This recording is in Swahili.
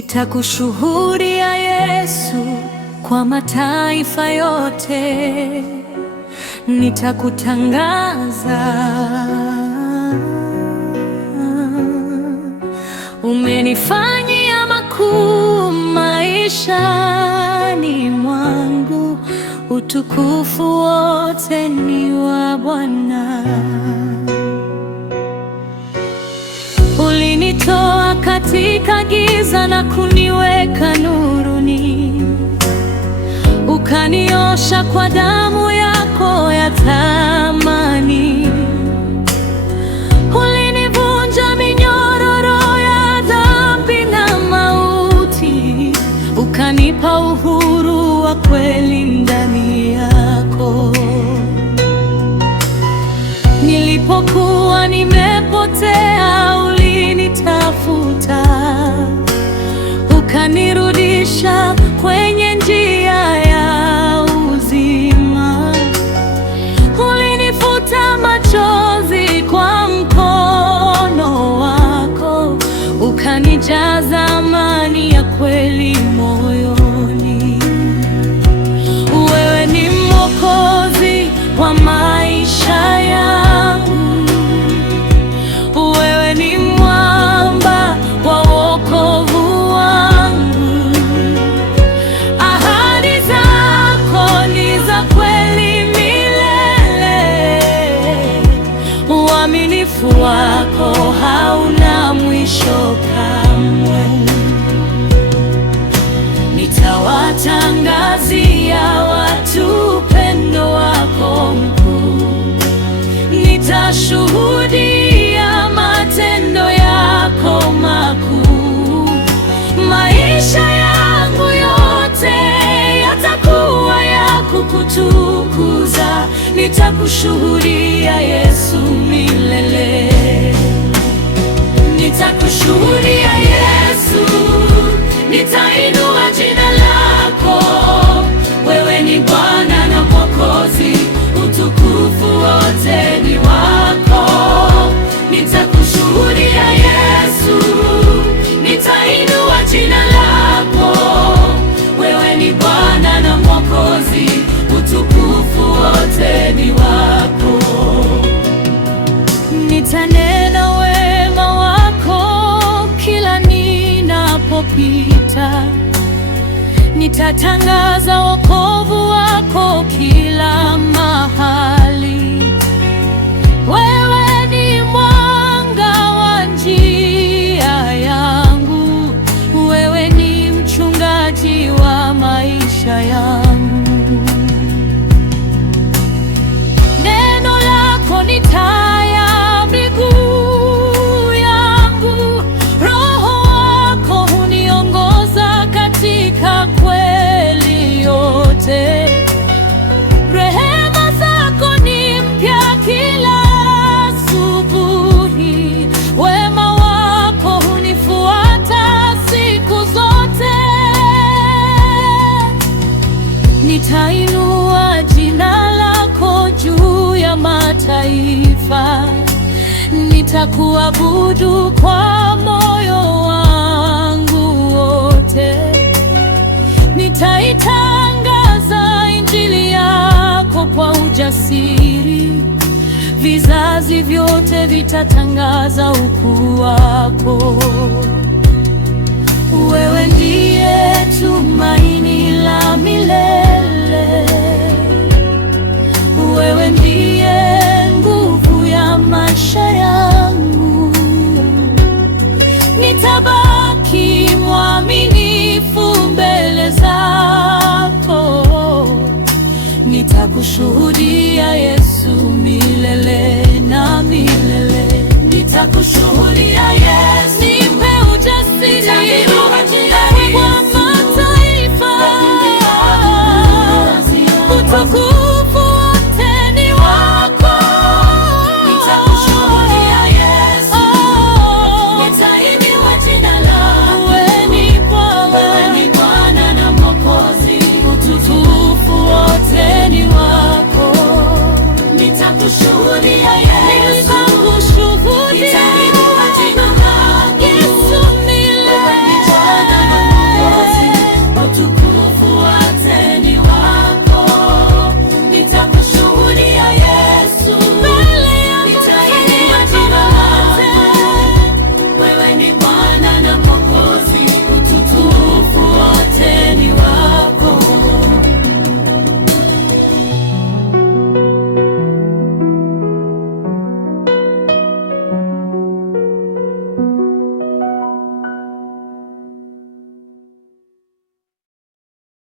Nitakushuhudia Yesu kwa mataifa yote, nitakutangaza. Umenifanyia makuu maishani mwangu, utukufu wote ni wa Bwana. Ulinitoa katika giza na kuniweka nuruni, ukaniosha kwa damu yako ya thamani. Ulinivunja minyororo ya dhambi na mauti, ukanipa uhuru wa kweli ndani yako. Nilipokuwa nimepotea, ulinitafuta, ukanirudisha kwenye njia ya uzima. Ulinifuta machozi kwa mkono wako, ukanijaza amani ya kweli moyoni. Wewe ni Mwokozi wa maisha yangu, wewe ni mwamba wa wokovu wangu. Ahadi zako ni za kweli milele, uaminifu wako hauna mwisho kamwe. Nitawatangazia watu upendo wako mkuu, nitashuhudia matendo yako makuu. Maisha yangu yote yatakuwa ya kukutukuza, nitakushuhudia Yesu milele. Nitakushuhudia Yesu, nitainua jina lako. Wewe ni Bwana na Mwokozi, utukufu wote ni wako. Nitakushuhudia Yesu, nitainua jina lako. Wewe ni Bwana na Mwokozi, utukufu wote ni wako. Nitanena wema wako kila ninapopita, nitatangaza wokovu wako kila mahali. Wewe ni mwanga wa njia yangu, wewe ni mchungaji wa maisha yangu. Neno lako ni taa ya miguu yangu, Roho wako huniongoza katika kweli yote. Rehema zako ni mpya kila asubuhi, wema wako hunifuata siku zote. Nitainua jina lako juu ya mataifa, nitakuabudu kwa moyo wangu wote. Nitaitangaza Injili yako kwa ujasiri, vizazi vyote vitatangaza ukuu wako. Wewe ndiye tumaini la milele, wewe ndiye nguvu ya maisha yangu. Nitabaki mwaminifu mbele zako, nitakushuhudia Yesu milele na milele. Nitakushuhudia Yesu.